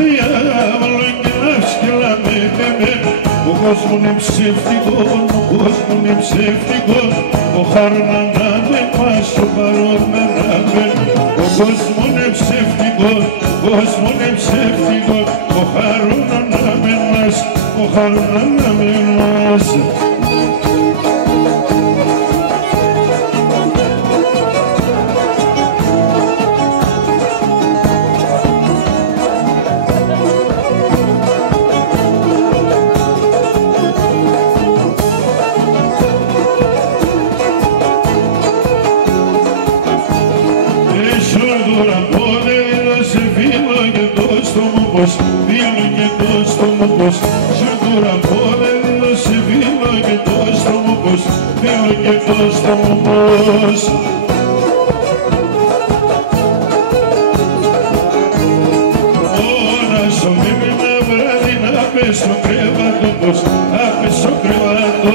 διάβολο και να σκελάμε με. Ο κόσμος είναι ψεύτικο, ο κόσμος είναι ψεύτικο, ο χαρνανάμε μας ο παρόμεναμε. Ο κόσμος είναι ψεύτικο, ο κόσμος είναι ψεύτικο, ο χαρνανάμε μας, ο χαρνανάμε μας. Βίλο και το στόμο πως σιρτούρα πόδε δώσε βίλο και το στόμο πως βίλο και το στόμο πως. Ωρα στο μήνυμα βράδυ να πέσω κρεβάτο πως να πέσω κρεβάτο.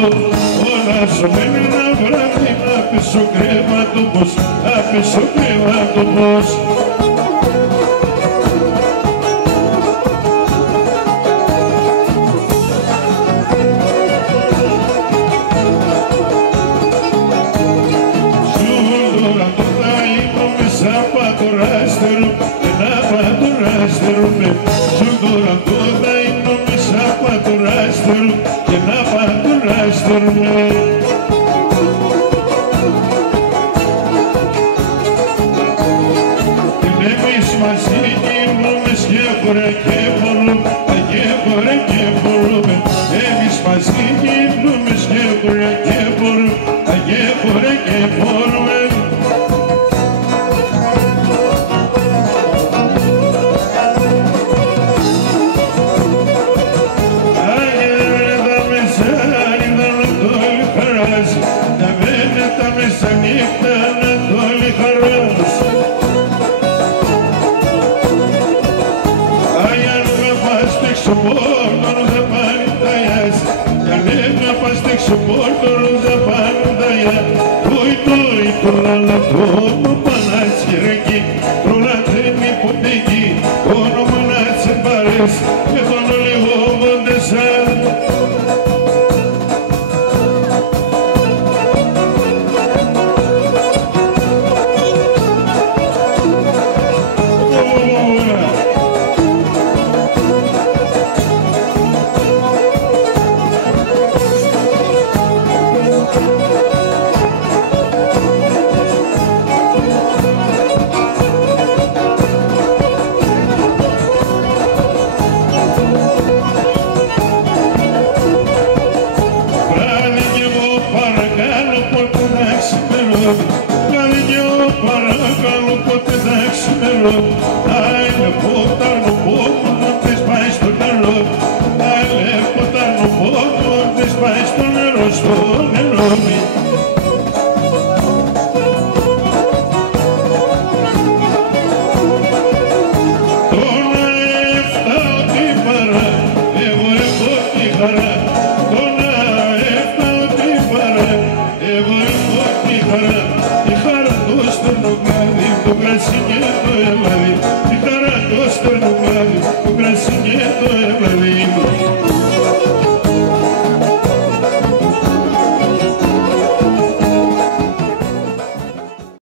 Ωρα στο μήνυμα βράδυ να πέσω κρεβάτο πως να πέσω κρεβάτο πως. Και να πατουράστερουμε. Εμείς μαζί γυρνούμε σκέφωρα και μπορούμε, αγέφωρα και μπορούμε. Εμείς μαζί γυρνούμε σκέφωρα και μπορούμε, αγέφωρα και μπορούμε. Κρασί και το έμαδι, το κρασί και το έμαδι.